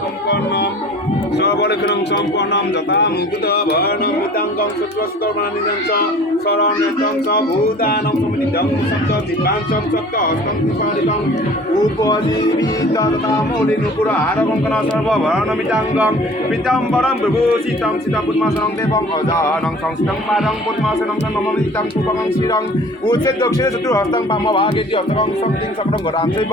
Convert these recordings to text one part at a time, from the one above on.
সম্পন্নম সবলক্ষণং সম্পন্নম যথা মুকুত বর্ণম মৃতাঙ্গং সত্ত্বস্তর্মানিদং চ শরণেতং চ ভূতানাং সমিতিদং সপ্ত দিব্যাঞ্চং সপ্ত হস্তং কৃপালিকং উপজীবিত তথা মৌলিনুপুর হারকঙ্কণ সর্ববর্ণমিতাঙ্গং পীতাম্বরং বিভূষিতং সীতাপুষ্মাসনং দেবং অজানং সংস্থং পাদং পদ্মাসনং নমমিতাং পুপং শ্রীরং উচ্চে দক্ষিণে চতুর্হস্তং বামভাগে হস্তং শক্তিং সপ্তং গদাং চৈব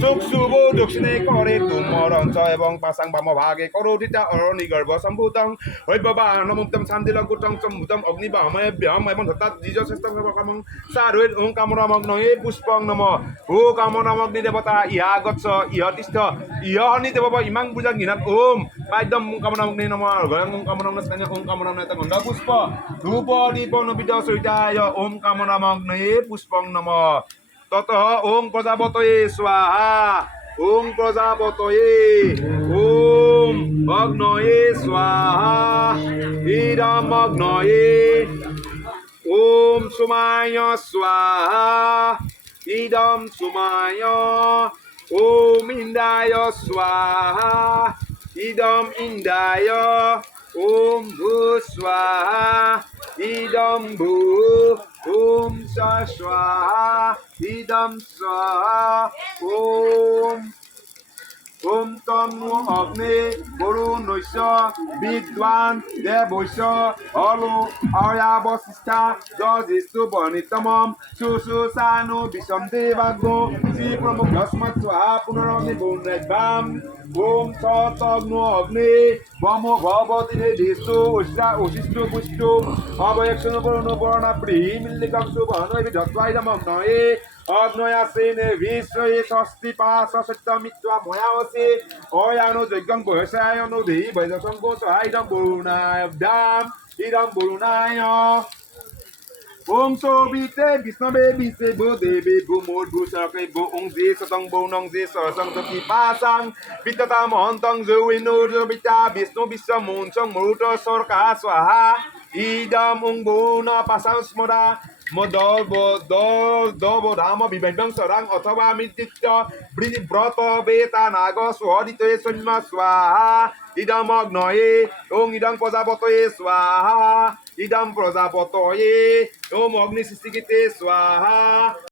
সুখ শুভ দক্ষিণে করে তুমরঞ্চ এবং পাশাং বামভাগে করোটিতা অরণিগর্ভ সম্ভূতং হৈববাহনমুক্তং শান্তিলঙ্কুটং সম্ভূতং অগ্নিবাহময়ভ্যম এবং দত্তাৎ দ্বিজশ্রেষ্ঠং সর্বকামং সারুয়েদ ওং কামনামগ্নয়ে পুষ্পং নম ও কামনামগ্নি দেবতা ইহা গচ্ছ ইহ তিষ্ঠ ইহ হনি দেব ইমাং পূজা গিনাত ওম পাইদম কামনামগ্নি নম গয়ং ওং কামনামস্থান্য ওং কামনামনেত গন্ধ পুষ্প ধূপ দীপ নবিত সরিতায় ওম কামনামগ্নয়ে পুষ্পং নম ততঃ ওং প্রজাপতয়ে স্বাহা ওং প্রজাপতয়ে ওম অগ্নয়ে স্বাহা ইদম অগ্নয়ে ওম সুমায় স্বাহা ইদম সুমায় ওম ইন্দ্রায় স্বাহা ইদম ইন্দ্রায় ওম ভূ স্বাহা ইদম ভূ ওম স্বাহা ইদম স্বাহা ওম ওম তন্মু অগ্নে বরুণৈশ্য বিদ্বান দেবৈশ্য অলু অয়াবশিষ্ঠা যজিষ্ঠু বর্ণিতমম শুশুষানু বিষম দেবাগ্নো শ্রী প্রমুখ যস্মৎ স্বাহা পুনরগ্নি বৌনৈবাম ওম সতগ্নো অগ্নে বম ভবতি দেশু অশিষ্টু পুষ্টু অবয়ক্ষণ বরুণ বর্ণাপ্রি মিল্লিকাংশু বহনৈবি ধত্বাইদমগ্নয়ে অগ্নয়াসেনে বিশ্বয়ে ষষ্ঠী পাশ সত্যমিত্বা ময়াসে অয়ানো যজ্ঞং বয়সায়নো দেহি বৈজসং গোসহাইদম বরুণায়ব্দাম ইদম বরুণায় ওং সোবিতে বিষ্ণবে বিশে ভূ দেবী ভূমূর ভূষকে ভূ ওং যে সতং বৌনং যে সহসং তকি পাসাং বিদ্যতা মহন্তং জৌইনুর বিদ্যা বিষ্ণু বিশ্ব মৌনসং মরুত সরকা স্বাহা ইদম ওং বৌন পাসাং স্মরা দবধাম বিভ্যং সরাং অথবা মৃত্যুত্য ব্রত বেতা নাগ স্বদিতে সৈন্য স্বাহা ইদম অগ্নয়ে ওং ইদং প্রজাপতয়ে স্বাহা ইদম প্রজাপতয়ে ওম অগ্নি সৃষ্টিকৃতে স্বাহা।